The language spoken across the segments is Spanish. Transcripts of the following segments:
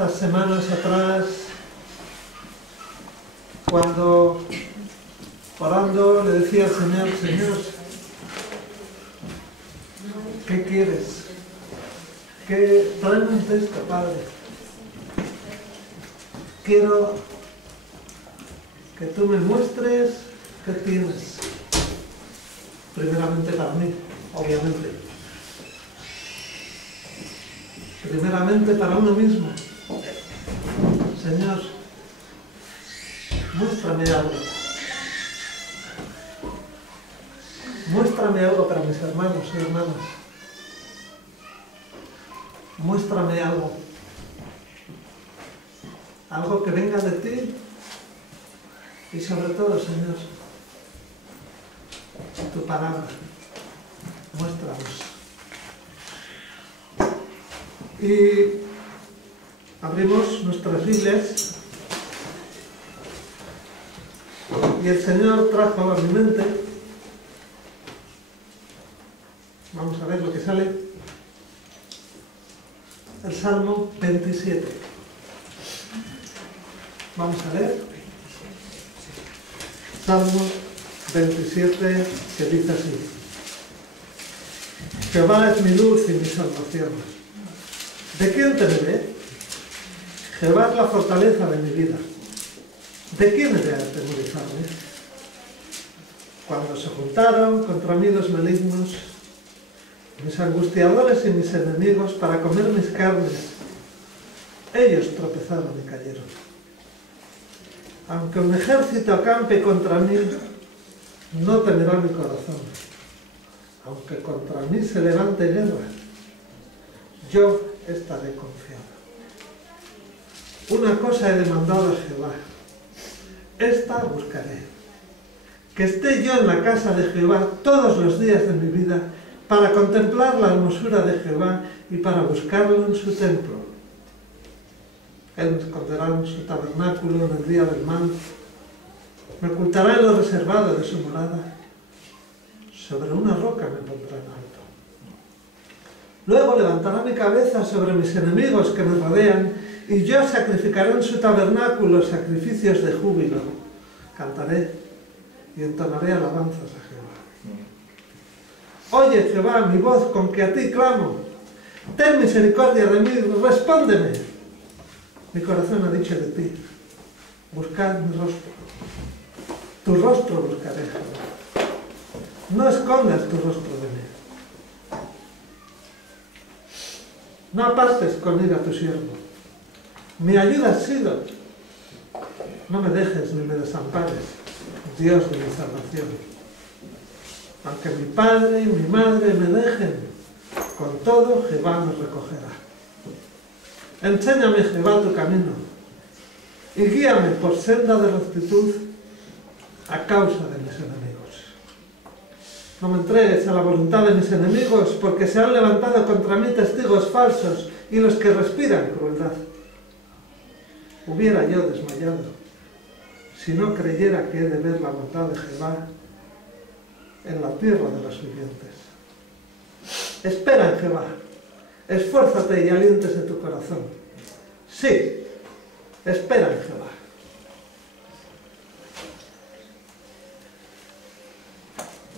estas semanas atrás, cuando orando le decía al Señor, Señor, ¿qué quieres? Tráeme un texto, Padre. Quiero que tú me muestres qué tienes. Primeramente para mí, obviamente. Primeramente para uno mismo. Señor, muéstrame algo. Muéstrame algo para mis hermanos y hermanas. Muéstrame algo. Algo que venga de ti. Y sobre todo, Señor, tu palabra. Muéstranos. Y abrimos nuestras Biblias. Y el Señor trajo a mi mente. Vamos a ver lo que sale. El Salmo 27. Vamos a ver. Salmo 27, que dice así. Jehová es mi luz y mi salvación. ¿De quién temeré? Jehová es la fortaleza de mi vida. ¿De quién he de atemorizarme? Cuando se juntaron contra mí los malignos, mis angustiadores y mis enemigos para comer mis carnes, ellos tropezaron y cayeron. Aunque un ejército acampe contra mí, no temerá mi corazón. Aunque contra mí se levante guerra, yo estaré confiado. Una cosa he demandado a Jehová, esta buscaré, que esté yo en la casa de Jehová todos los días de mi vida, para contemplar la hermosura de Jehová y para buscarlo en su templo. Él me esconderá en su tabernáculo en el día del mal, me ocultará en lo reservado de su morada, sobre una roca me pondrá en alto. Luego levantará mi cabeza sobre mis enemigos que me rodean, y yo sacrificaré en su tabernáculo sacrificios de júbilo. Cantaré y entonaré alabanzas a Jehová. Oye, Jehová, mi voz con que a ti clamo. Ten misericordia de mí, respóndeme. Mi corazón ha dicho de ti. Buscad mi rostro. Tu rostro buscaré, Jehová. No escondas tu rostro de mí. No apartes con ira a tu siervo. Mi ayuda has sido. No me dejes ni me desampares, Dios de mi salvación. Aunque mi padre y mi madre me dejen, con todo Jehová me recogerá. Enséñame, Jehová, tu camino, y guíame por senda de rectitud a causa de mis enemigos. No me entregues a la voluntad de mis enemigos, porque se han levantado contra mí testigos falsos y los que respiran crueldad. Hubiera yo desmayado si no creyera que he de ver la bondad de Jehová en la tierra de los vivientes. Espera en Jehová, esfuérzate y aliéntese tu corazón. Sí, espera en Jehová.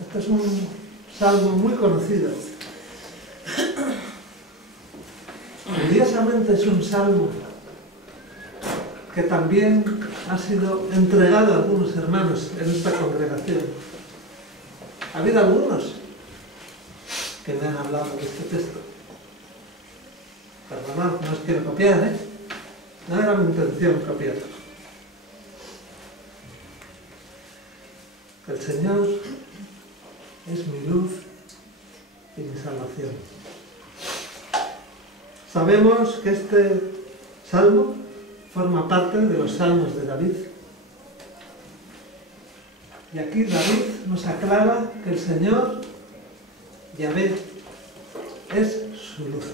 Este es un salmo muy conocido. Curiosamente es un salmo que también ha sido entregado a algunos hermanos en esta congregación. Ha habido algunos que me han hablado de este texto. Perdonad, no os quiero copiar, ¿eh? No era mi intención copiar. El Señor es mi luz y mi salvación. Sabemos que este salmo forma parte de los salmos de David. Y aquí David nos aclara que el Señor, Yahvé, es su luz.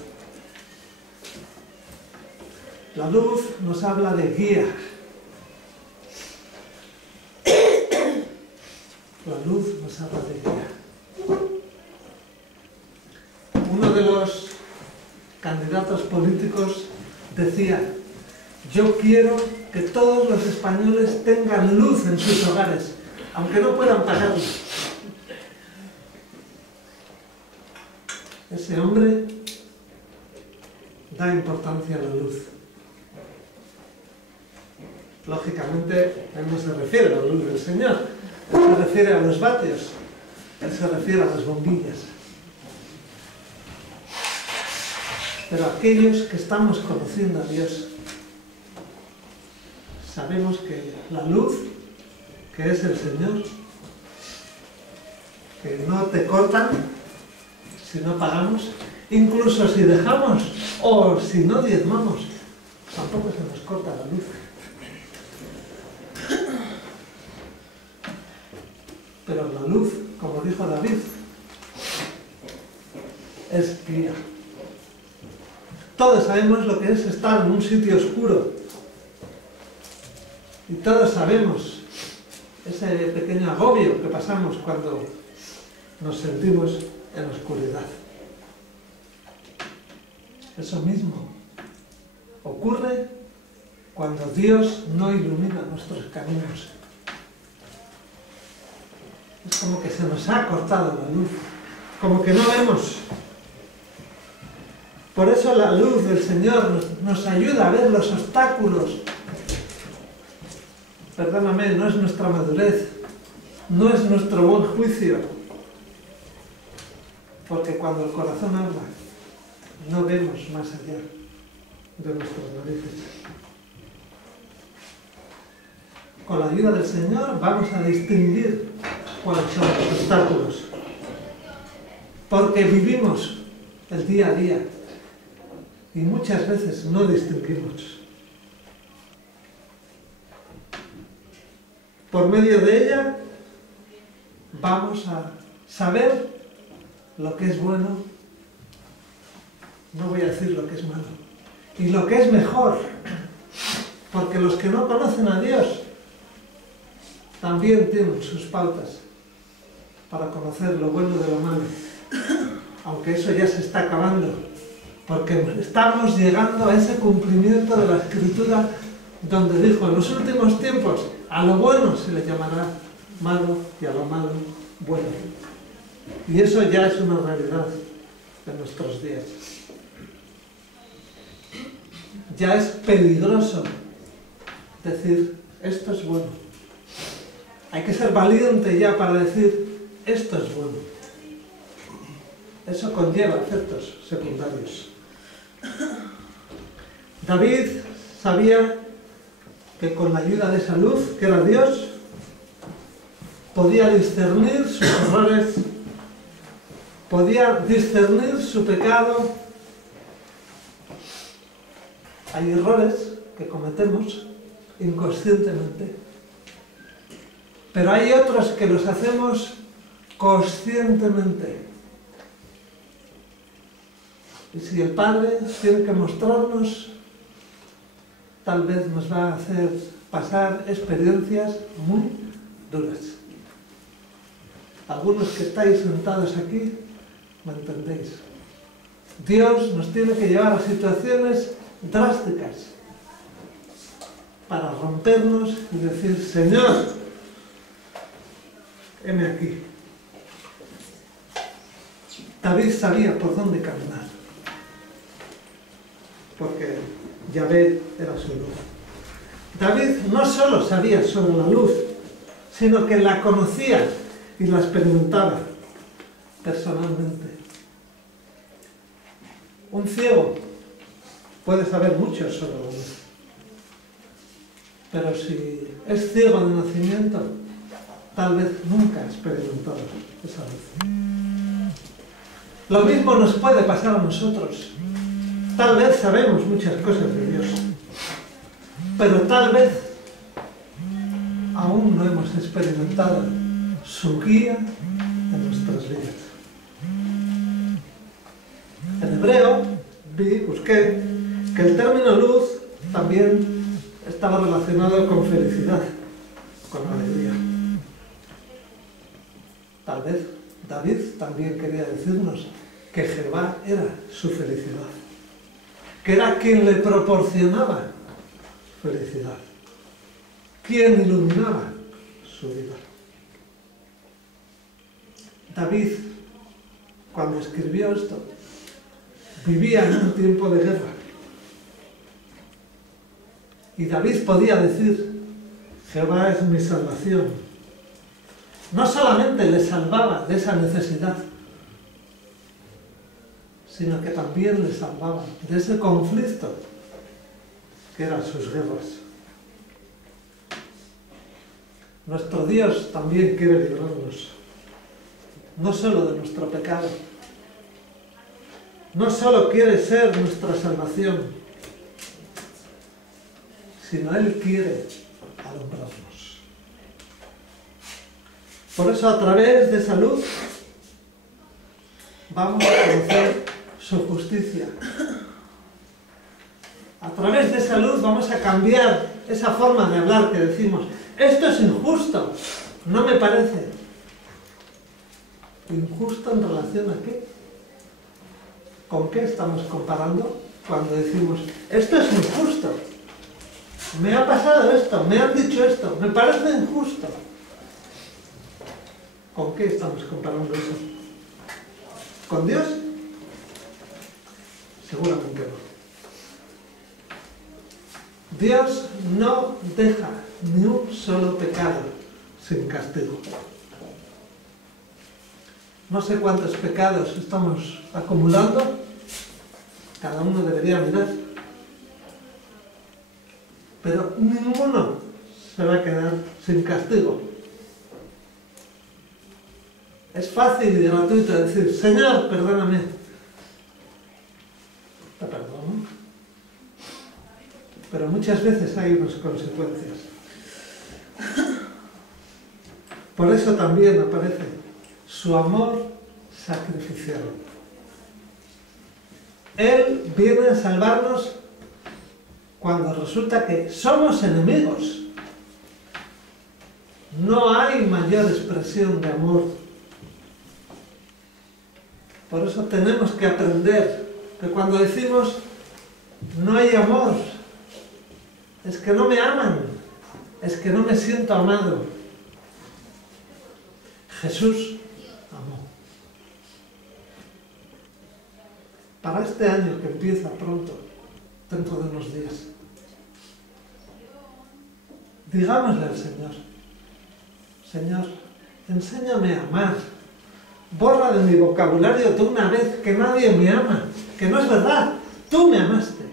La luz nos habla de guía. La luz nos habla de guía. Uno de los candidatos políticos decía Yo quiero que todos los españoles tengan luz en sus hogares, aunque no puedan pagarla. Ese hombre da importancia a la luz. Lógicamente, él no se refiere a la luz del Señor, él se refiere a los vatios, él se refiere a las bombillas. Pero aquellos que estamos conociendo a Dios, sabemos que la luz, que es el Señor, que no te cortan si no pagamos, incluso si dejamos o si no diezmamos, tampoco se nos corta la luz. Pero la luz, como dijo David, es guía. Todos sabemos lo que es estar en un sitio oscuro. Y todos sabemos ese pequeño agobio que pasamos cuando nos sentimos en oscuridad. Eso mismo ocurre cuando Dios no ilumina nuestros caminos. Es como que se nos ha cortado la luz, como que no vemos. Por eso la luz del Señor nos ayuda a ver los obstáculos. Perdóname, no es nuestra madurez, no es nuestro buen juicio, porque cuando el corazón habla, no vemos más allá de nuestras narices. Con la ayuda del Señor vamos a distinguir cuáles son los obstáculos, porque vivimos el día a día y muchas veces no distinguimos. Por medio de ella vamos a saber lo que es bueno, no voy a decir lo que es malo, y lo que es mejor, porque los que no conocen a Dios también tienen sus pautas para conocer lo bueno de lo malo, aunque eso ya se está acabando, porque estamos llegando a ese cumplimiento de la Escritura donde dijo, en los últimos tiempos a lo bueno se le llamará malo y a lo malo bueno. Y eso ya es una realidad de nuestros días. Ya es peligroso decir, esto es bueno. Hay que ser valiente ya para decir, esto es bueno. Eso conlleva efectos secundarios. David sabía que con la ayuda de esa luz, que era Dios, podía discernir sus errores, podía discernir su pecado. Hay errores que cometemos inconscientemente, pero hay otros que los hacemos conscientemente. Y si el Padre tiene que mostrarnos, tal vez nos va a hacer pasar experiencias muy duras. Algunos que estáis sentados aquí, ¿me entendéis? Dios nos tiene que llevar a situaciones drásticas para rompernos y decir, Señor, heme aquí. David sabía por dónde caminar, porque Yahvé era su luz. David no solo sabía sobre la luz, sino que la conocía y la experimentaba personalmente. Un ciego puede saber mucho sobre la luz, pero si es ciego de nacimiento, tal vez nunca ha experimentado esa luz. Lo mismo nos puede pasar a nosotros. Tal vez sabemos muchas cosas de Dios, pero tal vez aún no hemos experimentado su guía en nuestras vidas. En hebreo busqué que el término luz también estaba relacionado con felicidad, con alegría. Tal vez David también quería decirnos que Jehová era su felicidad, que era quien le proporcionaba felicidad? ¿Quién iluminaba su vida? David, cuando escribió esto, vivía en un tiempo de guerra. Y David podía decir, Jehová es mi salvación. No solamente le salvaba de esa necesidad, sino que también le salvaba de ese conflicto que eran sus guerras. Nuestro Dios también quiere librarnos, no solo de nuestro pecado, no solo quiere ser nuestra salvación, sino Él quiere alumbrarnos. Por eso, a través de esa luz, vamos a conocer su justicia. A través de esa luz vamos a cambiar esa forma de hablar que decimos, esto es injusto, no me parece. ¿Injusto en relación a qué? ¿Con qué estamos comparando cuando decimos, esto es injusto? Me ha pasado esto, me han dicho esto, me parece injusto. ¿Con qué estamos comparando eso? ¿Con Dios? Seguramente no. Dios no deja ni un solo pecado sin castigo. No sé cuántos pecados estamos acumulando, cada uno debería mirar, pero ninguno se va a quedar sin castigo. Es fácil y gratuito decir, Señor, perdóname. Te perdono. Pero muchas veces hay unas consecuencias. Por eso también aparece su amor sacrificial. Él viene a salvarnos cuando resulta que somos enemigos. No hay mayor expresión de amor. Por eso tenemos que aprender que cuando decimos no hay amor, es que no me aman, es que no me siento amado. Jesús amó. Para este año que empieza pronto, dentro de unos días, digámosle al Señor, Señor, enséñame a amar. Borra de mi vocabulario de una vez que nadie me ama, que no es verdad, tú me amaste.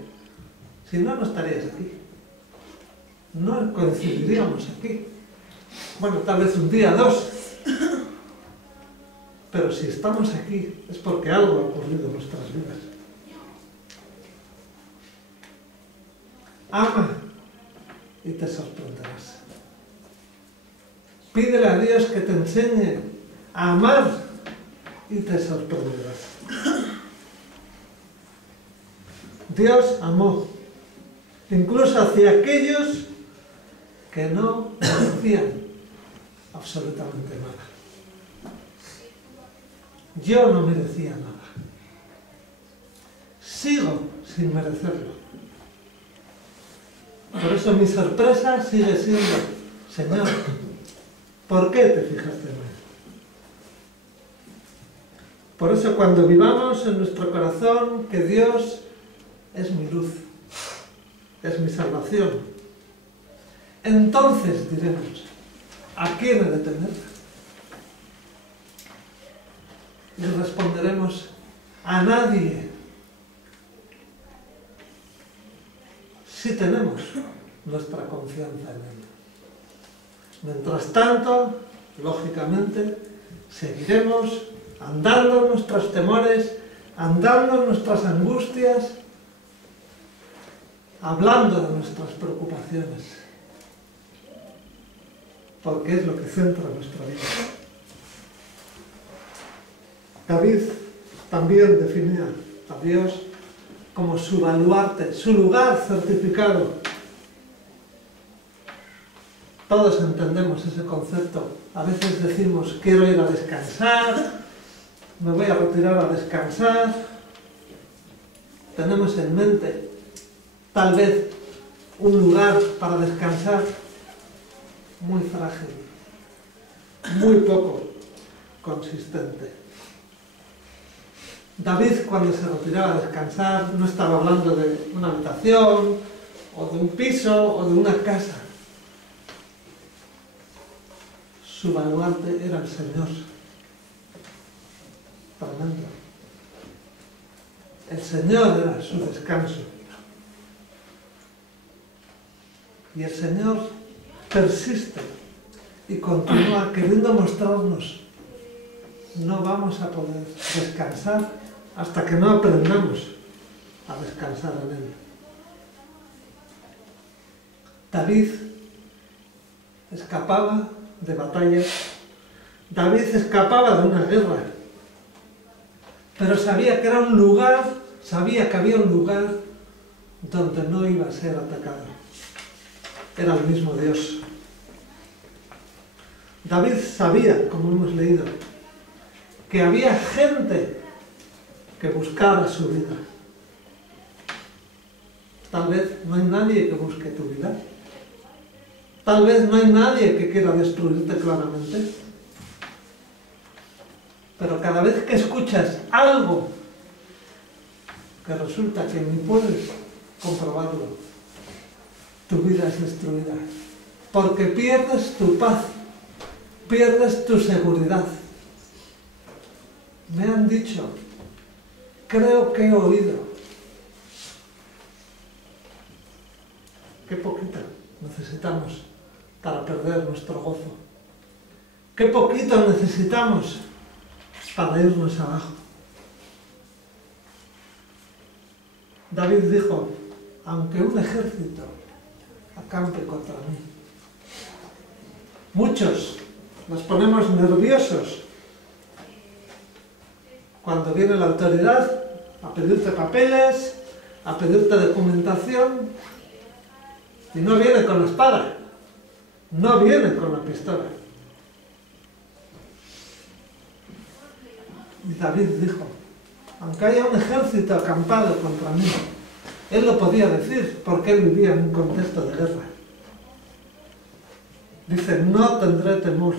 Si no, no estarías aquí. No coincidiríamos aquí. Bueno, tal vez un día, dos. Pero si estamos aquí es porque algo ha ocurrido en nuestras vidas. Ama y te sorprenderás. Pídele a Dios que te enseñe a amar y te sorprenderás. Dios amó, incluso hacia aquellos que no merecían absolutamente nada. Yo no merecía nada. Sigo sin merecerlo. Por eso mi sorpresa sigue siendo, Señor, ¿por qué te fijaste en mí? Por eso cuando vivamos en nuestro corazón que Dios es mi luz, es mi salvación, entonces diremos, ¿a quién he de temer? Y responderemos, a nadie. Si tenemos nuestra confianza en Él. Mientras tanto, lógicamente, seguiremos andando en nuestros temores, andando en nuestras angustias, hablando de nuestras preocupaciones, porque es lo que centra nuestra vida. David también definía a Dios como su baluarte, su lugar certificado. Todos entendemos ese concepto. A veces decimos, quiero ir a descansar, me voy a retirar a descansar. Tenemos en mente, tal vez, un lugar para descansar muy frágil, muy poco consistente. David, cuando se retiraba a descansar, no estaba hablando de una habitación, o de un piso, o de una casa. Su baluarte era el Señor. Tremendo. El Señor era su descanso. Y el Señor persiste y continúa queriendo mostrarnos: no vamos a poder descansar hasta que no aprendamos a descansar en Él. David escapaba de batallas, David escapaba de una guerra, pero sabía que era un lugar, sabía que había un lugar donde no iba a ser atacado. Era el mismo Dios. David sabía, como hemos leído, que había gente que buscaba su vida. Tal vez no hay nadie que busque tu vida. Tal vez no hay nadie que quiera destruirte claramente. Pero cada vez que escuchas algo que resulta que ni puedes comprobarlo, tu vida es destruida. Porque pierdes tu paz, pierdes tu seguridad. Me han dicho, creo que he oído. Qué poquito necesitamos para perder nuestro gozo. Qué poquito necesitamos para irnos abajo. David dijo: aunque un ejército acampe contra mí. Muchos nos ponemos nerviosos cuando viene la autoridad a pedirte papeles, a pedirte documentación, y no viene con la espada, no viene con la pistola. Y David dijo: aunque haya un ejército acampado contra mí, él lo podía decir porque él vivía en un contexto de guerra. Dice: no tendré temor,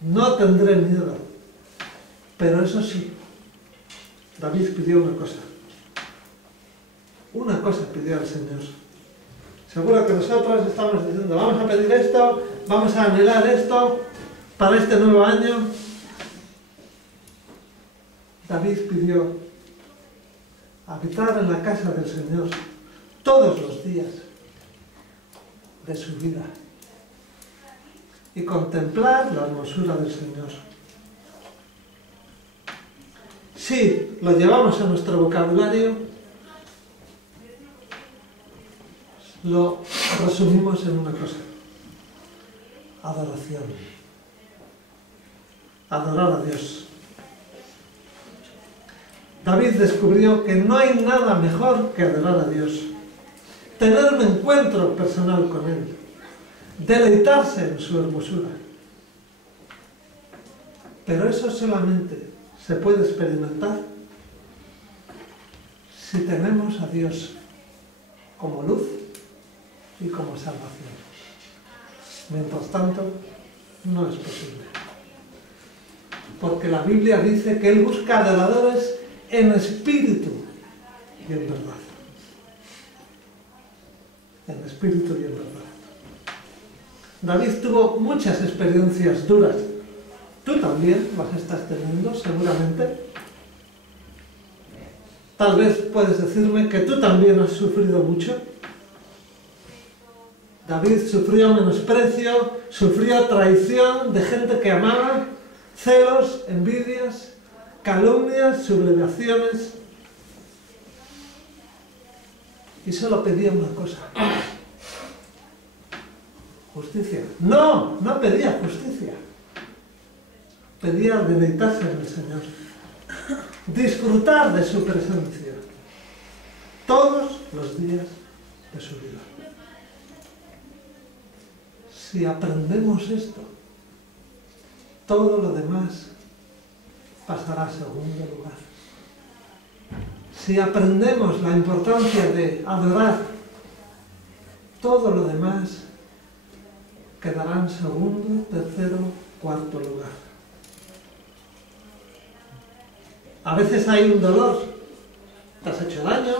no tendré miedo. Pero eso sí, David pidió una cosa. Una cosa pidió al Señor. Seguro que nosotros estamos diciendo: vamos a pedir esto, vamos a anhelar esto para este nuevo año. David pidió habitar en la casa del Señor todos los días de su vida y contemplar la hermosura del Señor. Si lo llevamos a nuestro vocabulario, lo resumimos en una cosa: adoración. Adorar a Dios. David descubrió que no hay nada mejor que adorar a Dios, tener un encuentro personal con Él, deleitarse en su hermosura. Pero eso solamente se puede experimentar si tenemos a Dios como luz y como salvación. Mientras tanto, no es posible. Porque la Biblia dice que Él busca adoradores en espíritu y en verdad. En espíritu y en verdad. David tuvo muchas experiencias duras. Tú también las estás teniendo, seguramente. Tal vez puedes decirme que tú también has sufrido mucho. David sufrió menosprecio, sufrió traición de gente que amaba, celos, envidias, calumnias, sublevaciones. Y solo pedía una cosa: justicia. No, no pedía justicia. Pedía deleitarse en el Señor, disfrutar de su presencia todos los días de su vida. Si aprendemos esto, todo lo demás pasará a segundo lugar. si aprendemos la importancia de adorar, todo lo demás quedará en segundo, tercero, cuarto lugar. A veces hay un dolor, te has hecho daño,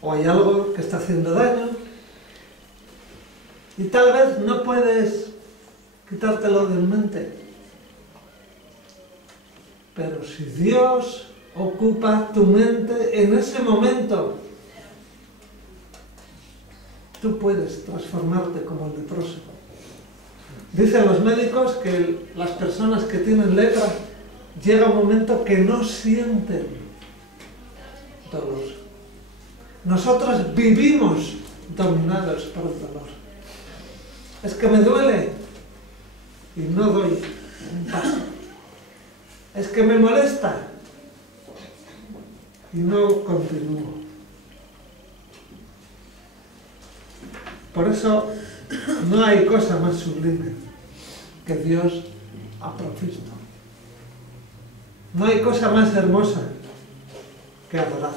o hay algo que está haciendo daño, y tal vez no puedes quitártelo de mente. Pero si Dios ocupa tu mente en ese momento, tú puedes transformarte como el leproso. Dicen los médicos que las personas que tienen lepra llega un momento que no sienten dolor. Nosotros vivimos dominados por el dolor. Es que me duele y no doy un paso. Es que me molesta y no continúo. Por eso no hay cosa más sublime que Dios ha provisto. No hay cosa más hermosa que adorar.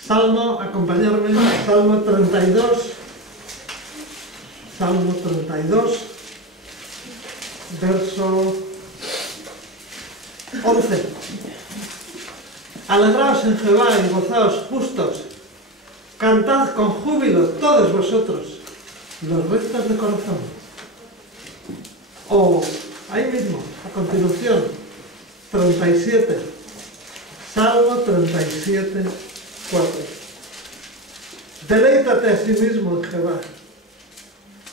Salmo, acompañarme, Salmo 32. Salmo 32, verso 11. Alegraos en Jehová y gozaos justos. Cantad con júbilo todos vosotros, los rectos de corazón. O ahí mismo, a continuación, 37. Salmo 37, 4. Deleítate a sí mismo en Jehová,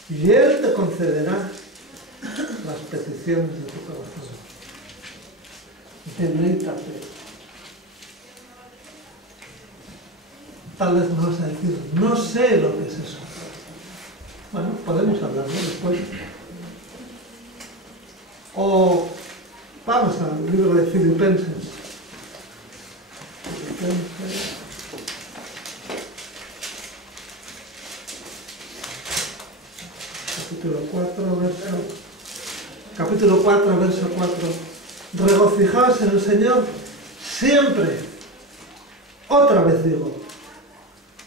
y Él te concederá las peticiones de tu corazón. Deleítate. Tal vez me vas a decir, no sé lo que es eso. Bueno, podemos hablarlo después. O vamos al libro de Filipenses. Capítulo 4, verso 4. Regocijaos en el Señor siempre. Otra vez digo,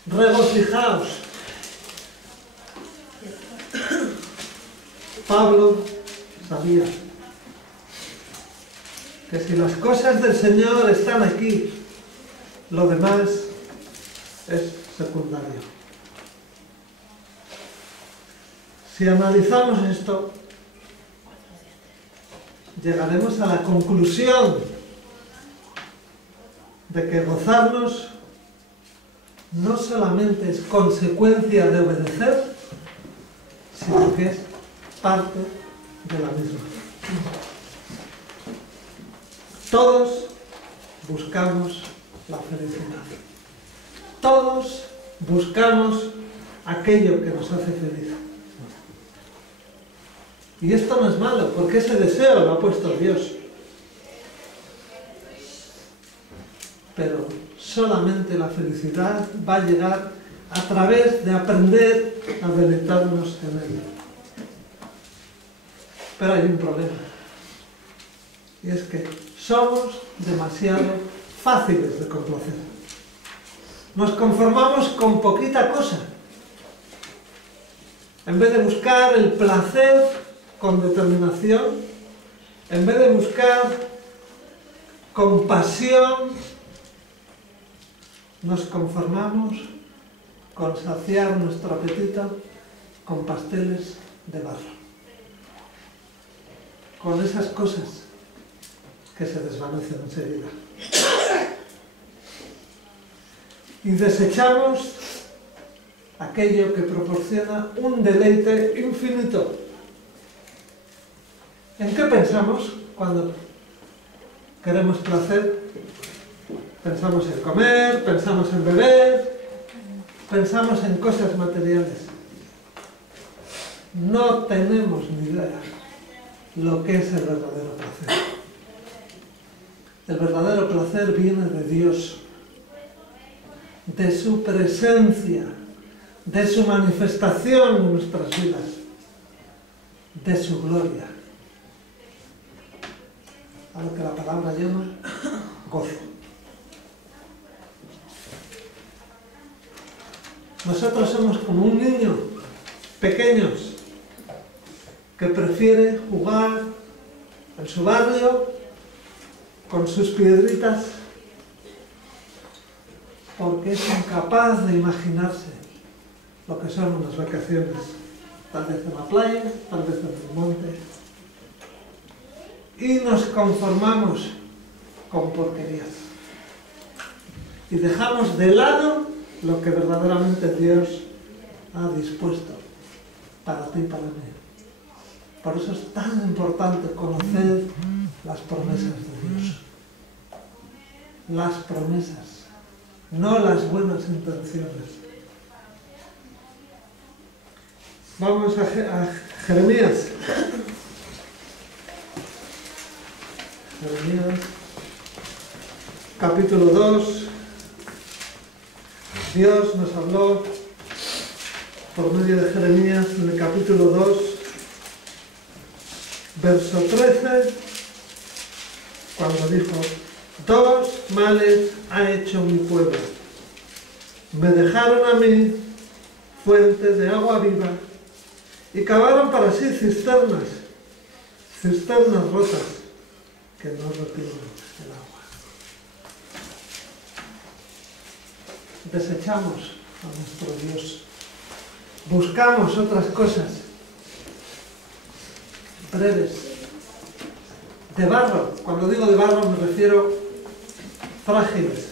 regocijaos. Pablo sabía que si las cosas del Señor están aquí, lo demás es secundario. Si analizamos esto, llegaremos a la conclusión de que gozarnos no solamente es consecuencia de obedecer, sino que es parte de la misma. Todos buscamos la felicidad. Todos buscamos aquello que nos hace feliz. Y esto no es malo, porque ese deseo lo ha puesto Dios. Pero solamente la felicidad va a llegar a través de aprender a deleitarnos en Él. Pero hay un problema. Y es que somos demasiado fáciles de complacer. Nos conformamos con poquita cosa. En vez de buscar el placer con determinación, en vez de buscar con pasión, nos conformamos con saciar nuestro apetito con pasteles de barro, con esas cosas que se desvanecen enseguida. Y desechamos aquello que proporciona un deleite infinito. ¿En qué pensamos cuando queremos placer? Pensamos en comer, pensamos en beber, pensamos en cosas materiales. No tenemos ni idea lo que es el verdadero placer. El verdadero placer viene de Dios, de su presencia, de su manifestación en nuestras vidas, de su gloria. A lo que la palabra llama gozo. Nosotros somos como un niño, pequeños, que prefiere jugar en su barrio con sus piedritas porque es incapaz de imaginarse lo que son unas vacaciones, tal vez en la playa, tal vez en el monte, y nos conformamos con porquerías y dejamos de lado lo que verdaderamente Dios ha dispuesto para ti y para mí. Por eso es tan importante conocer las promesas de Dios. Las promesas, no las buenas intenciones. Vamos a Jeremías. Jeremías, capítulo 2. Dios nos habló por medio de Jeremías en el capítulo 2, verso 13, cuando dijo: dos males ha hecho mi pueblo. Me dejaron a mí fuentes de agua viva y cavaron para sí cisternas rotas que no retienen el agua. Desechamos a nuestro Dios. Buscamos otras cosas breves, de barro. Cuando digo de barro me refiero frágiles,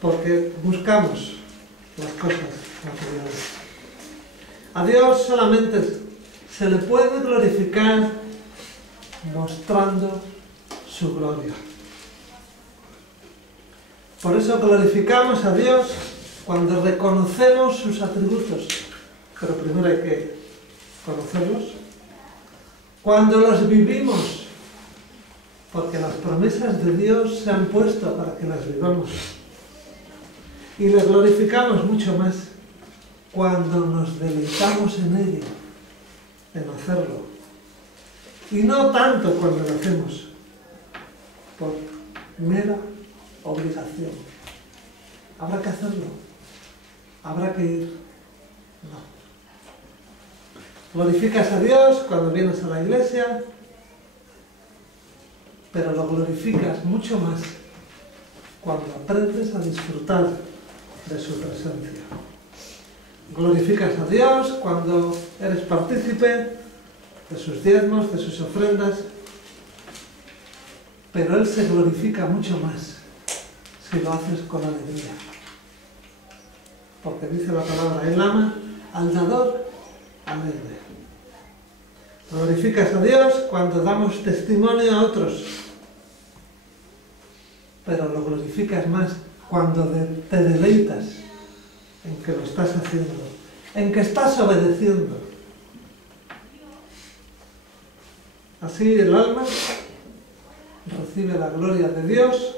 porque buscamos las cosas materiales. A Dios solamente se le puede glorificar mostrando su gloria. Por eso glorificamos a Dios cuando reconocemos sus atributos, pero primero hay que conocerlos. Cuando los vivimos, porque las promesas de Dios se han puesto para que las vivamos. Y le glorificamos mucho más cuando nos deleitamos en ello, en hacerlo. Y no tanto cuando lo hacemos por mera obligación. Habrá que hacerlo, habrá que ir. No. Glorificas a Dios cuando vienes a la iglesia, pero lo glorificas mucho más cuando aprendes a disfrutar de su presencia. Glorificas a Dios cuando eres partícipe de sus diezmos, de sus ofrendas, pero Él se glorifica mucho más si lo haces con alegría. Porque dice la palabra: Él ama al dador alegre. Glorificas a Dios cuando damos testimonio a otros, pero lo glorificas más cuando te deleitas en que lo estás haciendo, en que estás obedeciendo. Así el alma recibe la gloria de Dios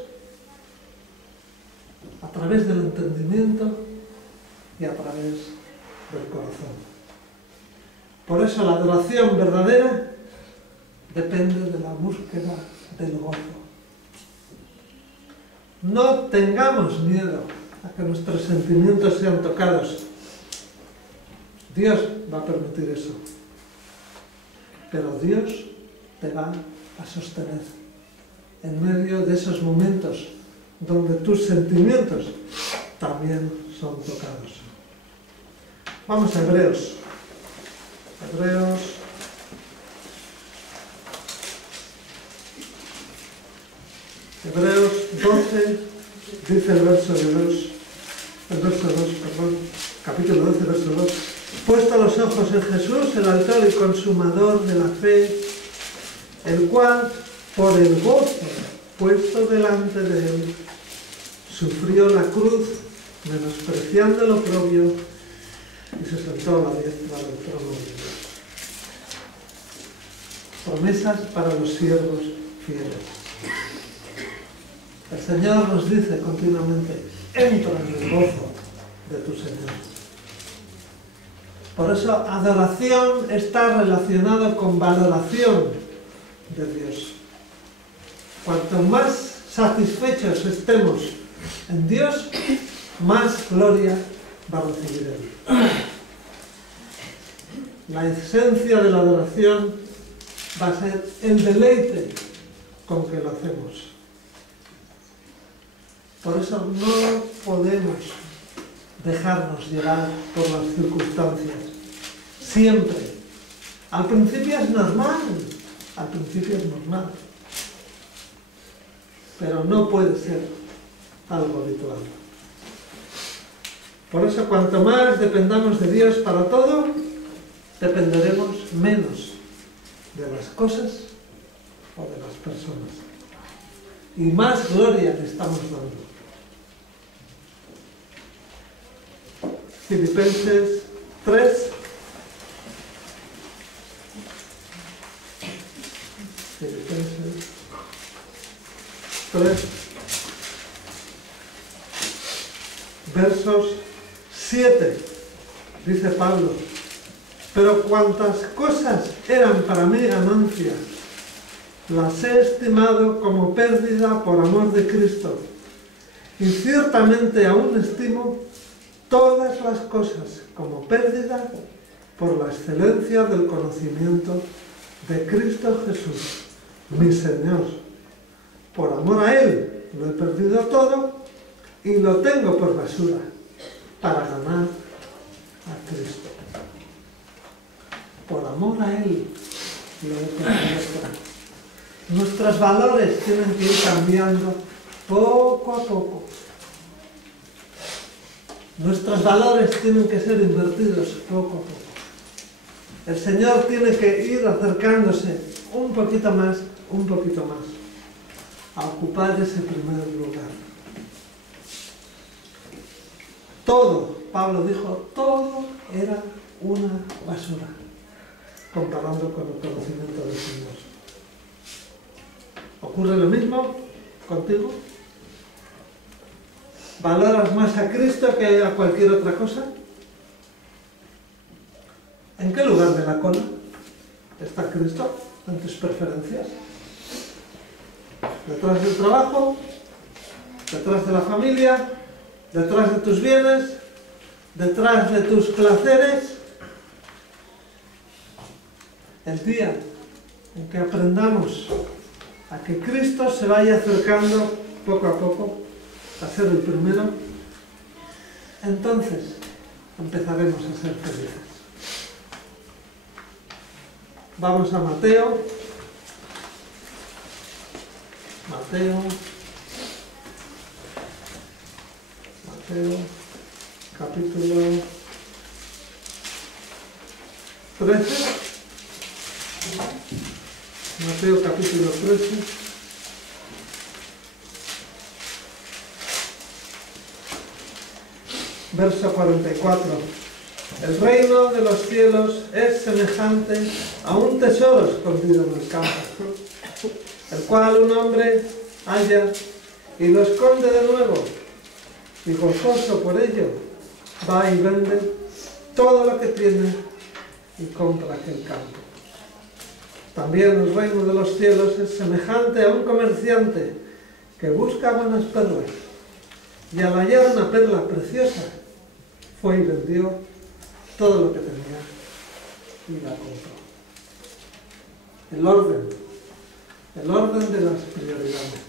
a través del entendimiento y a través del corazón. Por eso la adoración verdadera depende de la búsqueda del gozo. No tengamos miedo a que nuestros sentimientos sean tocados. Dios va a permitir eso. Pero Dios te va a sostener en medio de esos momentos donde tus sentimientos también son tocados. Vamos a Hebreos. Hebreos 12, dice el verso 2, capítulo 12, verso 2. Puesto los ojos en Jesús, el autor y consumador de la fe, el cual, por el gozo puesto delante de él, sufrió la cruz, menospreciando el oprobio, y se sentó a la diestra del trono de Dios. Promesas para los siervos fieles. El Señor nos dice continuamente: entra en el gozo de tu Señor. Por eso adoración está relacionado con valoración de Dios. Cuanto más satisfechos estemos en Dios, más gloria va a recibir Él. La esencia de la adoración va a ser el deleite con que lo hacemos. Por eso no podemos dejarnos llevar por las circunstancias. Siempre. Al principio es normal. Al principio es normal. Pero no puede ser algo habitual. Por eso, cuanto más dependamos de Dios para todo, dependeremos menos de las cosas o de las personas. Y más gloria le estamos dando. Filipenses 3. Filipenses 3. Versos 7. Dice Pablo: pero cuantas cosas eran para mí ganancia, las he estimado como pérdida por amor de Cristo. Y ciertamente aún estimo todas las cosas como pérdida por la excelencia del conocimiento de Cristo Jesús, mi Señor. Por amor a Él lo he perdido todo y lo tengo por basura para ganar a Cristo. Por amor a Él lo he perdido todo. Nuestros valores tienen que ir cambiando poco a poco. Nuestros valores tienen que ser invertidos poco a poco. El Señor tiene que ir acercándose un poquito más, a ocupar ese primer lugar. Todo, Pablo dijo, todo era una basura, comparando con el conocimiento del Señor. ¿Ocurre lo mismo contigo? ¿Valoras más a Cristo que a cualquier otra cosa? ¿En qué lugar de la cola está Cristo en tus preferencias? ¿Detrás del trabajo? ¿Detrás de la familia? ¿Detrás de tus bienes? ¿Detrás de tus placeres? El día en que aprendamos a que Cristo se vaya acercando poco a poco a ser el primero, entonces empezaremos a ser felices. Vamos a Mateo, capítulo 13. Mateo capítulo 13. Verso 44. El reino de los cielos es semejante a un tesoro escondido en el campo, el cual un hombre halla y lo esconde de nuevo, y gozoso por ello va y vende todo lo que tiene y compra aquel campo. También el reino de los cielos es semejante a un comerciante que busca buenas perlas, y al hallar una perla preciosa fue y vendió todo lo que tenía y la compró. El orden de las prioridades.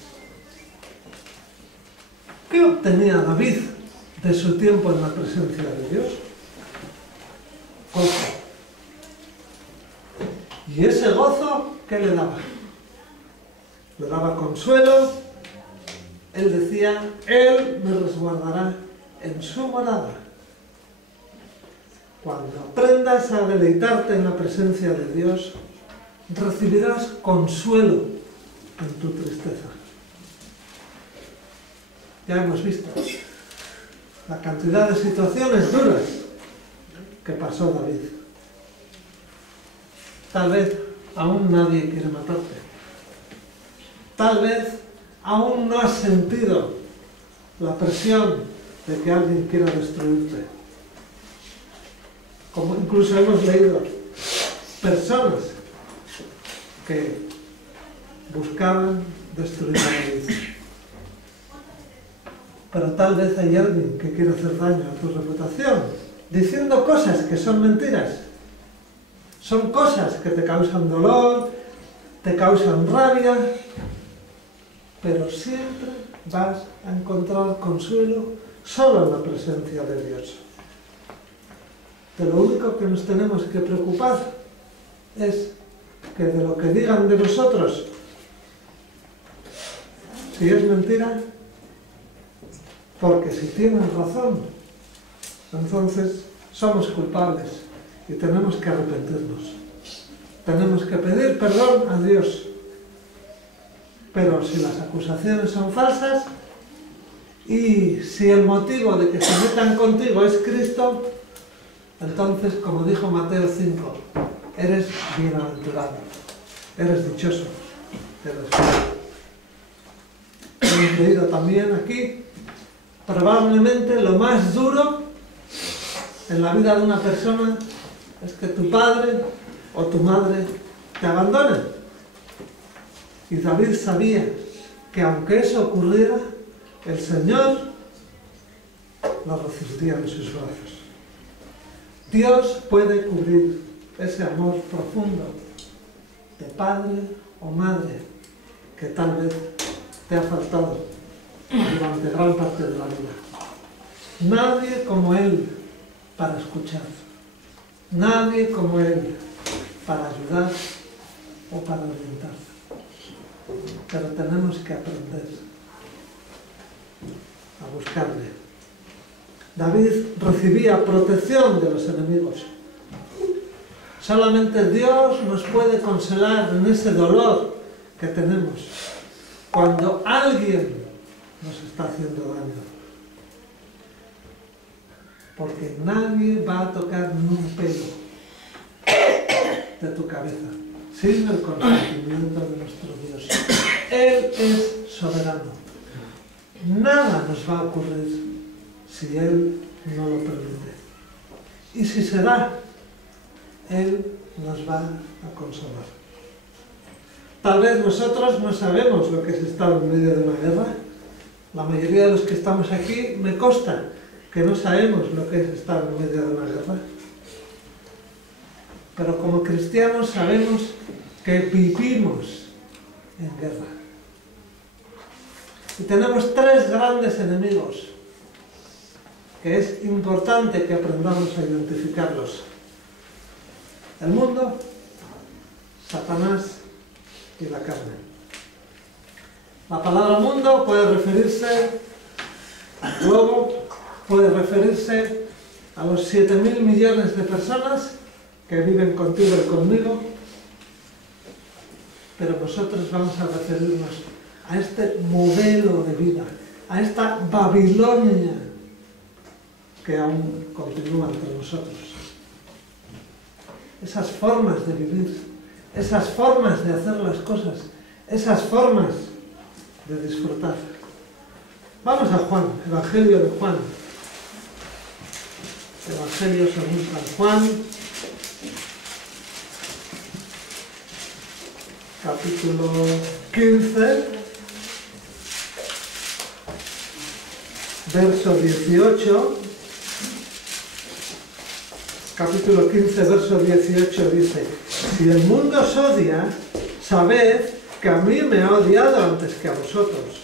¿Qué obtenía David de su tiempo en la presencia de Dios? Gozo. ¿Y ese gozo qué le daba? Le daba consuelo. Él decía: Él me resguardará en su morada. Cuando aprendas a deleitarte en la presencia de Dios, recibirás consuelo en tu tristeza. Ya hemos visto la cantidad de situaciones duras que pasó David. Tal vez aún nadie quiere matarte. Tal vez aún no has sentido la presión de que alguien quiera destruirte. Como incluso hemos leído personas que buscaban destruir a David. pero tal vez hay alguien que quiere hacer daño a tu reputación, diciendo cosas que son mentiras. Son cosas que te causan dolor, te causan rabia, pero siempre vas a encontrar consuelo solo en la presencia de Dios. De lo único que nos tenemos que preocupar es que de lo que digan de nosotros, si es mentira, porque si tienen razón, entonces somos culpables y tenemos que arrepentirnos. Tenemos que pedir perdón a Dios. Pero si las acusaciones son falsas y si el motivo de que se metan contigo es Cristo, entonces, como dijo Mateo 5, eres bienaventurado, eres dichoso, Hemos leído también aquí, probablemente lo más duro en la vida de una persona es que tu padre o tu madre te abandonen. Y David sabía que aunque eso ocurriera, el Señor lo recibiría en sus brazos. Dios puede cubrir ese amor profundo de padre o madre que tal vez te ha faltado durante gran parte de la vida. Nadie como Él para escuchar. Nadie como Él para ayudar o para orientar. Pero tenemos que aprender a buscarle. David recibía protección de los enemigos. Solamente Dios nos puede consolar en ese dolor que tenemos cuando alguien nos está haciendo daño. Porque nadie va a tocar ni un pelo de tu cabeza sin el consentimiento de nuestro Dios. Él es soberano. Nada nos va a ocurrir si Él no lo permite. Y si se da, Él nos va a consolar. Tal vez nosotros no sabemos lo que es estar en medio de una guerra. La mayoría de los que estamos aquí, me consta que no sabemos lo que es estar en medio de una guerra. Pero como cristianos sabemos que vivimos en guerra. Y tenemos tres grandes enemigos que es importante que aprendamos a identificarlos. El mundo, Satanás y la carne. La palabra mundo puede referirse al globo, puede referirse a los 7.000 millones de personas que viven contigo y conmigo, pero nosotros vamos a referirnos a este modelo de vida, a esta Babilonia que aún continúa entre nosotros. Esas formas de vivir, esas formas de hacer las cosas, esas formas de disfrutar. Vamos a Juan, Evangelio de Juan. Evangelio según San Juan, capítulo 15, verso 18. Capítulo 15, verso 18 dice: si el mundo os odia, sabed que a mí me ha odiado antes que a vosotros.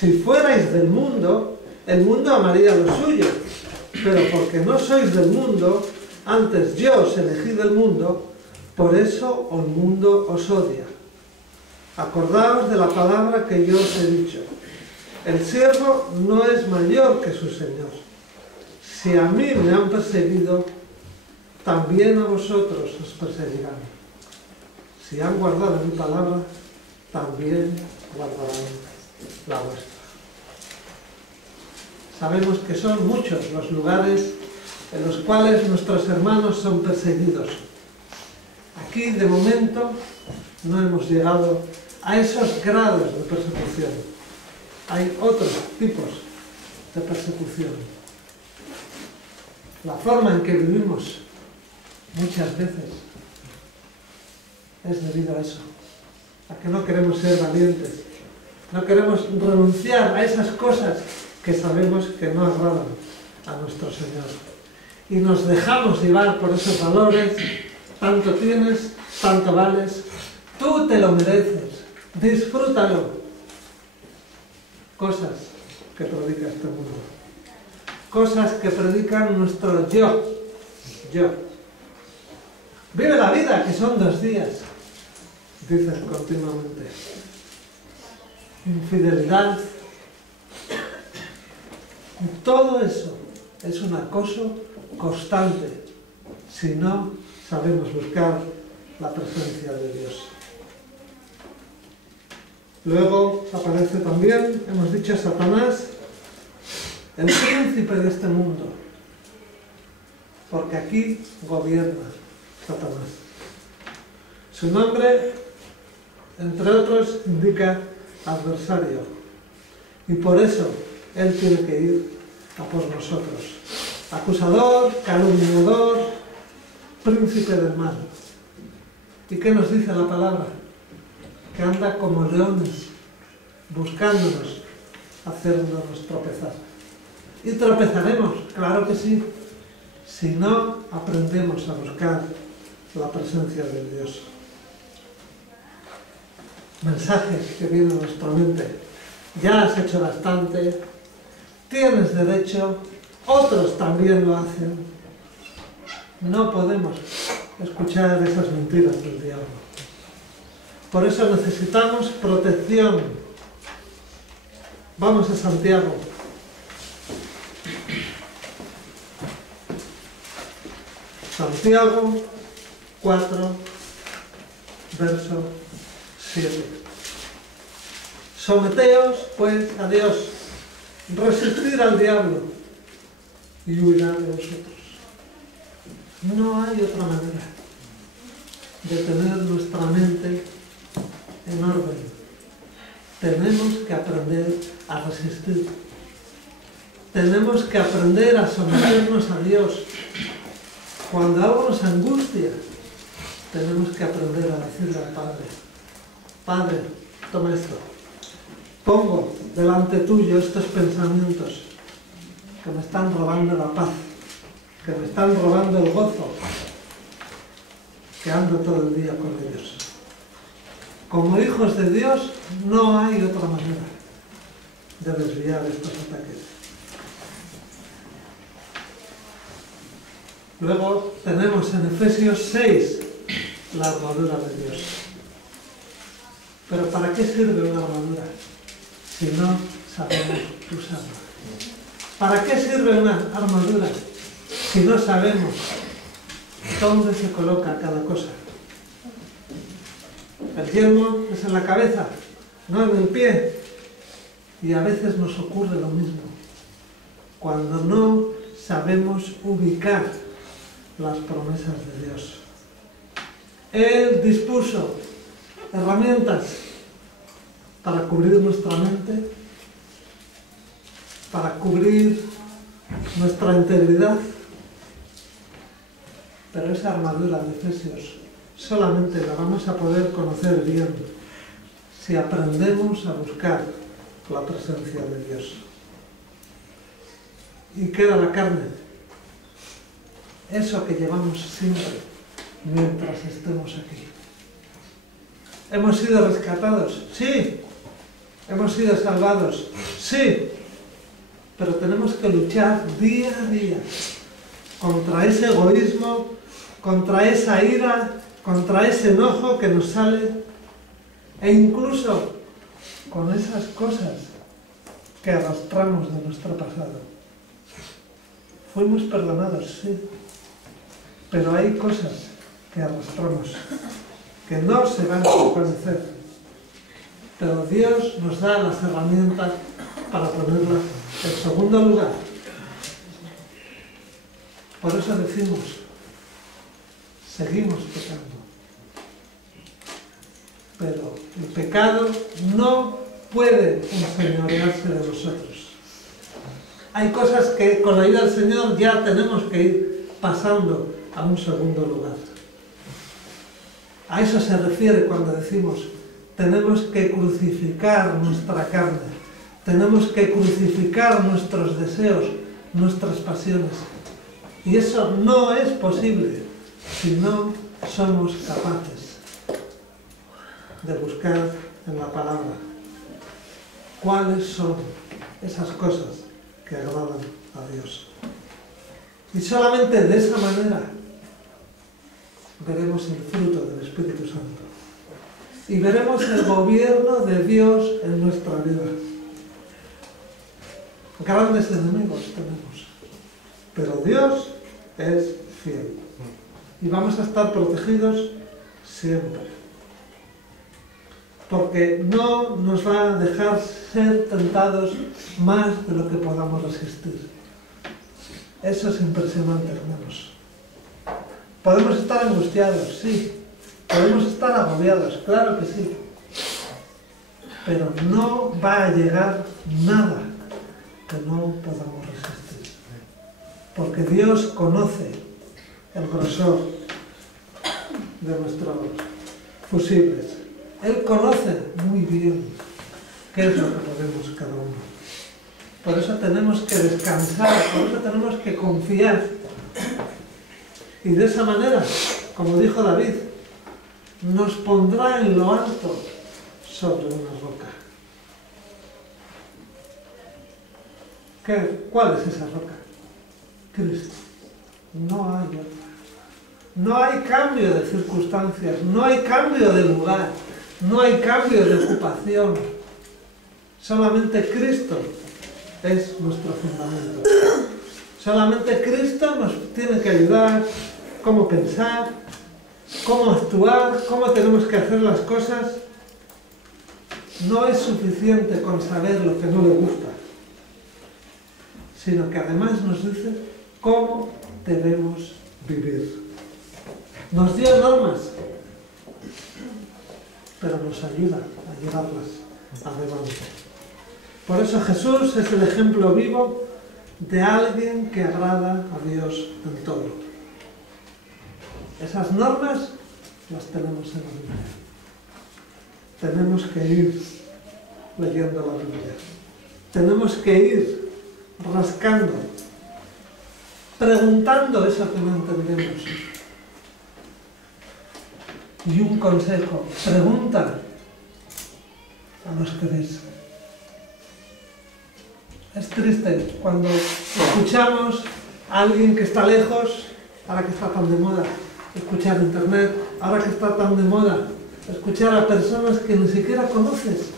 Si fuerais del mundo, el mundo amaría lo suyo, pero porque no sois del mundo, antes yo os elegí del mundo, por eso el mundo os odia. Acordaos de la palabra que yo os he dicho. El siervo no es mayor que su señor. Si a mí me han perseguido, también a vosotros os perseguirán. Si han guardado mi palabra, también guardarán la vuestra. Sabemos que son muchos los lugares en los cuales nuestros hermanos son perseguidos. Aquí, de momento, no hemos llegado a esos grados de persecución. Hay otros tipos de persecución. La forma en que vivimos muchas veces es debido a eso, a que no queremos ser valientes, no queremos renunciar a esas cosas que sabemos que no agradan a nuestro Señor. Y nos dejamos llevar por esos valores, tanto tienes, tanto vales, tú te lo mereces, disfrútalo. Cosas que predica este mundo. Cosas que predican nuestro yo. Vive la vida, que son 2 días, dices continuamente. Infidelidad. Todo eso es un acoso constante si no sabemos buscar la presencia de Dios. Luego aparece también, hemos dicho, Satanás, el príncipe de este mundo, porque aquí gobierna Satanás. Su nombre, entre otros, indica adversario, y por eso él tiene que ir a por nosotros. Acusador, calumniador, príncipe del mal. ¿Y qué nos dice la palabra? Que anda como leones, buscándonos, haciéndonos tropezar. Y tropezaremos, claro que sí, si no aprendemos a buscar la presencia de Dios. Mensajes que vienen a nuestra mente. Ya has hecho bastante, tienes derecho, otros también lo hacen. No podemos escuchar esas mentiras del diablo. Por eso necesitamos protección. Vamos a Santiago. Santiago 4, verso 7. Someteos, pues, a Dios, resistir al diablo y huirá de vosotros. No hay otra manera de tener nuestra mente en orden. Tenemos que aprender a resistir. Tenemos que aprender a someternos a Dios. Cuando algo nos angustia, tenemos que aprender a decirle al Padre: Padre, toma esto. Pongo delante tuyo estos pensamientos que me están robando la paz, que me están robando el gozo, que ando todo el día con ellos. Como hijos de Dios, no hay otra manera de desviar estos ataques. Luego tenemos en Efesios 6 la armadura de Dios. Pero ¿para qué sirve una armadura si no sabemos usarla? ¿Para qué sirve una armadura si no sabemos dónde se coloca cada cosa? El yelmo es en la cabeza, no en el pie. Y a veces nos ocurre lo mismo, cuando no sabemos ubicar las promesas de Dios. Él dispuso herramientas para cubrir nuestra mente, para cubrir nuestra integridad, pero esa armadura de Efesios solamente la vamos a poder conocer bien si aprendemos a buscar la presencia de Dios. Y queda la carne, eso que llevamos siempre mientras estemos aquí. ¿Hemos sido rescatados? Sí. ¿Hemos sido salvados? Sí. Pero tenemos que luchar día a día contra ese egoísmo, contra esa ira, contra ese enojo que nos sale, e incluso con esas cosas que arrastramos de nuestro pasado. Fuimos perdonados, sí, pero hay cosas que arrastramos, que no se van a desvanecer. Pero Dios nos da las herramientas para ponerlas en segundo lugar. Por eso decimos, seguimos pecando. Pero el pecado no puede enseñorearse de nosotros. Hay cosas que con la ayuda del Señor ya tenemos que ir pasando a un segundo lugar. A eso se refiere cuando decimos tenemos que crucificar nuestra carne. Tenemos que crucificar nuestros deseos, nuestras pasiones. Y eso no es posible si no somos capaces de buscar en la palabra cuáles son esas cosas que agradan a Dios. Y solamente de esa manera veremos el fruto del Espíritu Santo. Y veremos el gobierno de Dios en nuestra vida. Grandes enemigos tenemos, pero Dios es fiel. Y vamos a estar protegidos siempre. Porque no nos va a dejar ser tentados más de lo que podamos resistir. Eso es impresionante, hermanos. Podemos estar angustiados, sí. Podemos estar agobiados, claro que sí. Pero no va a llegar nada que no podamos resistir. Porque Dios conoce el grosor de nuestros fusibles. Él conoce muy bien qué es lo que podemos cada uno. Por eso tenemos que descansar, por eso tenemos que confiar. Y de esa manera, como dijo David, nos pondrá en lo alto sobre una roca. ¿Cuál es esa roca? Cristo. No hay otra. No hay cambio de circunstancias, no hay cambio de lugar, no hay cambio de ocupación. Solamente Cristo es nuestro fundamento. Solamente Cristo nos tiene que ayudar cómo pensar, cómo actuar, cómo tenemos que hacer las cosas. No es suficiente con saber lo que no le gusta, sino que además nos dice cómo debemos vivir. Nos dio normas, pero nos ayuda a llevarlas adelante. Por eso Jesús es el ejemplo vivo de alguien que agrada a Dios en todo. Esas normas las tenemos en la Biblia. Tenemos que ir leyendo la Biblia. Tenemos que ir rascando, preguntando eso que no entendemos. Y un consejo, pregunta a los que ves. Es triste cuando escuchamos a alguien que está lejos, ahora que está tan de moda, escuchar internet, ahora que está tan de moda, escuchar a personas que ni siquiera conoces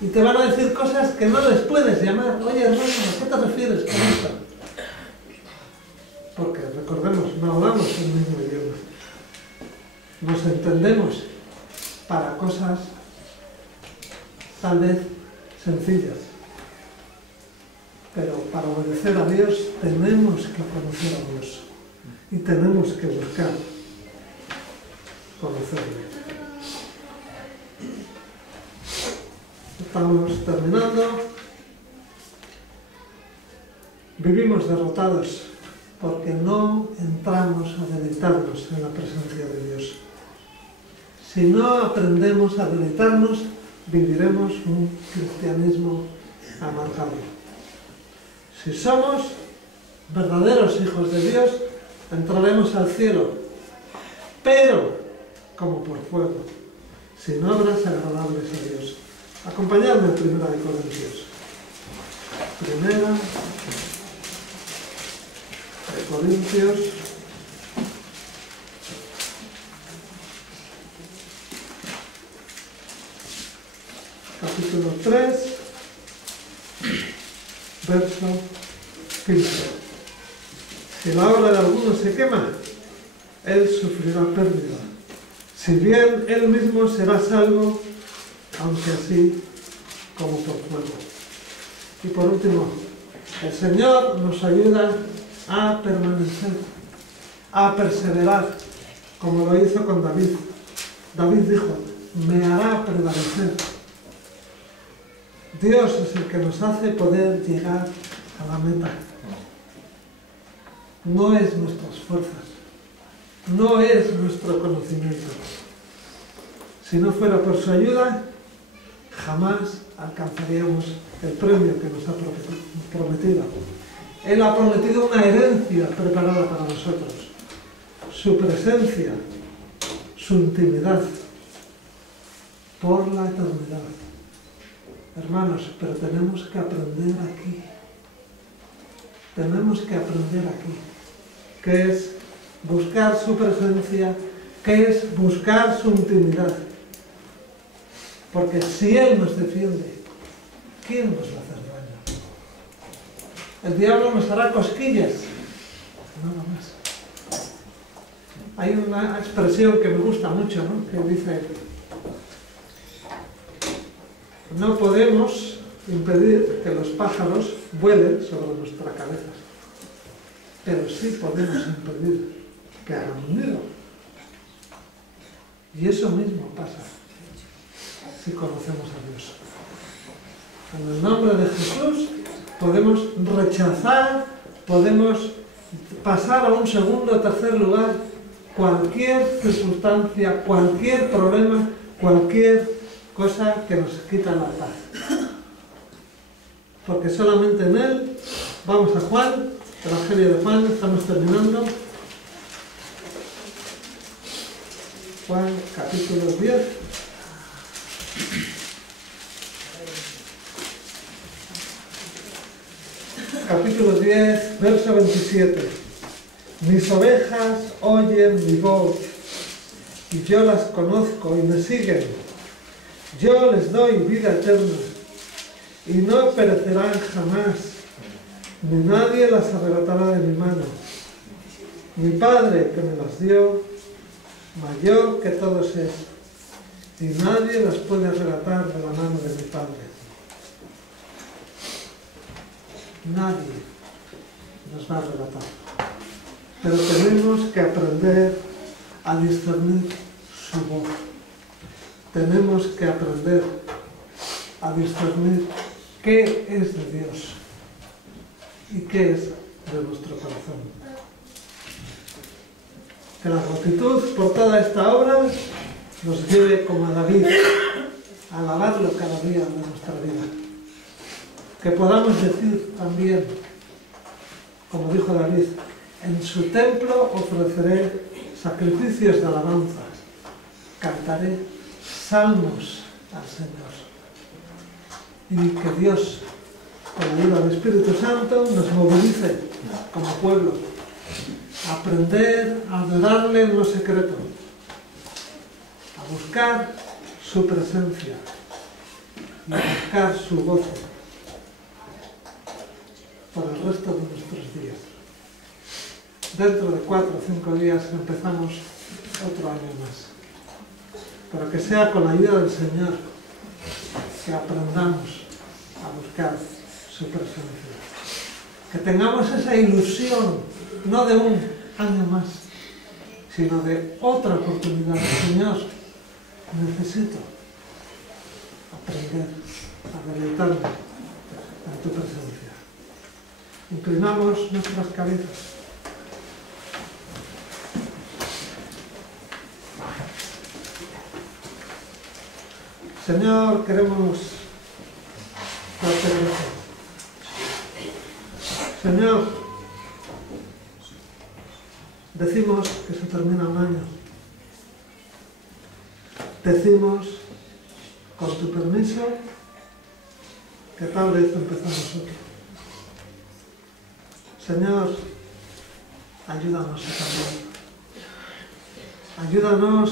y te van a decir cosas que no les puedes llamar. Oye, hermano, ¿a qué te refieres con esto? Porque, recordemos, no hablamos el mismo idioma. Nos entendemos para cosas tal vez sencillas. Pero para obedecer a Dios tenemos que conocer a Dios. Y tenemos que buscar conocerle. Estamos terminando. Vivimos derrotados porque no entramos a deleitarnos en la presencia de Dios. Si no aprendemos a deleitarnos, viviremos un cristianismo amargado. Si somos verdaderos hijos de Dios, entraremos al cielo, pero como por fuego, sin obras agradables a Dios. Acompañadme a 1 Corintios. 1 Corintios, capítulo 3, verso 15. Si la obra de alguno se quema, él sufrirá pérdida. Si bien él mismo será salvo, aunque así como por fuego. Y por último, el Señor nos ayuda a permanecer, a perseverar, como lo hizo con David. David dijo, me hará prevalecer. Dios es el que nos hace poder llegar a la meta. No es nuestras fuerzas, no es nuestro conocimiento. Si no fuera por su ayuda, jamás alcanzaríamos el premio que nos ha prometido. Él ha prometido una herencia preparada para nosotros, su presencia, su intimidad, por la eternidad. Hermanos, pero tenemos que aprender aquí. Tenemos que aprender aquí. ¿Qué es buscar su presencia? ¿Qué es buscar su intimidad? Porque si Él nos defiende, ¿quién nos va a hacer daño? El diablo nos hará cosquillas, nada más. Hay una expresión que me gusta mucho, ¿no? Que dice: no podemos impedir que los pájaros vuelen sobre nuestra cabeza, pero sí podemos impedir que hagan un nido. Y eso mismo pasa si conocemos a Dios. En el nombre de Jesús podemos rechazar, podemos pasar a un segundo o tercer lugar cualquier circunstancia, cualquier problema, cualquier cosa que nos quita la paz. Porque solamente en Él, vamos a Juan, Evangelio de Juan, estamos terminando. Juan, capítulo 10. Capítulo 10, verso 27. Mis ovejas oyen mi voz, y yo las conozco y me siguen. Yo les doy vida eterna, y no perecerán jamás, ni nadie las arrebatará de mi mano. Mi Padre que me las dio, mayor que todos es, y nadie las puede arrebatar de la mano de mi Padre. Nadie nos va a arrebatar. Pero tenemos que aprender a discernir su voz. Tenemos que aprender a discernir qué es de Dios y qué es de nuestro corazón. Que la gratitud por toda esta obra nos lleve como a David, a alabarlo cada día de nuestra vida. Que podamos decir también, como dijo David, en su templo ofreceré sacrificios de alabanza, cantaré salmos al Señor. Y que Dios, con la ayuda del Espíritu Santo, nos movilice como pueblo a aprender a adorarle en lo secreto, a buscar su presencia y a buscar su gozo por el resto de nuestros días. Dentro de 4 o 5 días empezamos otro año más. Pero que sea con la ayuda del Señor que aprendamos a buscar su presencia. Que tengamos esa ilusión, no de un año más, sino de otra oportunidad. Señor, necesito aprender a deleitarme en tu presencia. Inclinamos nuestras cabezas. Señor, queremos darte gracias. Señor, decimos que se termina un año. Decimos, con tu permiso, que tal vez empezamos otro. Señor, ayúdanos a cambiar. Ayúdanos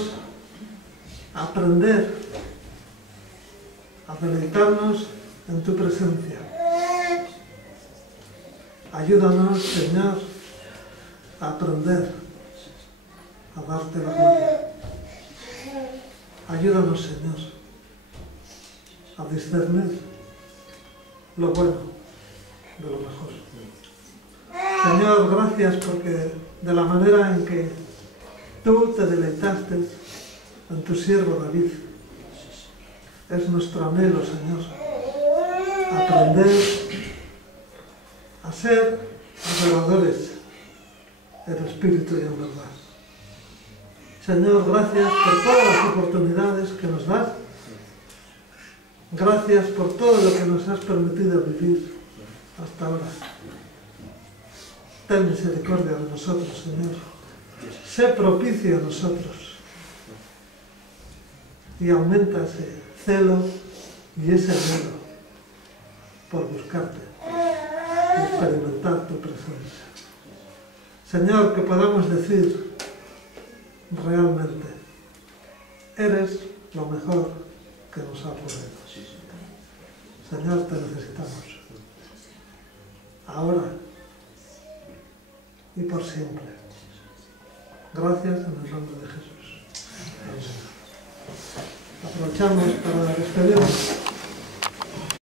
a aprender a deleitarnos en tu presencia. Ayúdanos, Señor, a aprender a darte la gloria. Ayúdanos, Señor, a discernir lo bueno de lo mejor. Señor, gracias porque de la manera en que tú te deleitaste en tu siervo David, es nuestro anhelo, Señor, aprender a ser adoradores en espíritu y en verdad. Señor, gracias por todas las oportunidades que nos das Gracias por todo lo que nos has permitido vivir hasta ahora. Ten misericordia de nosotros, Señor. Sé propicio a nosotros. Y aumenta ese celo y ese anhelo por buscarte y experimentar tu presencia. Señor, que podamos decir realmente, eres lo mejor que nos ha ocurrido. Señor, te necesitamos. Ahora y por siempre. Gracias en el nombre de Jesús. Amén. Aprovechamos para despedirnos.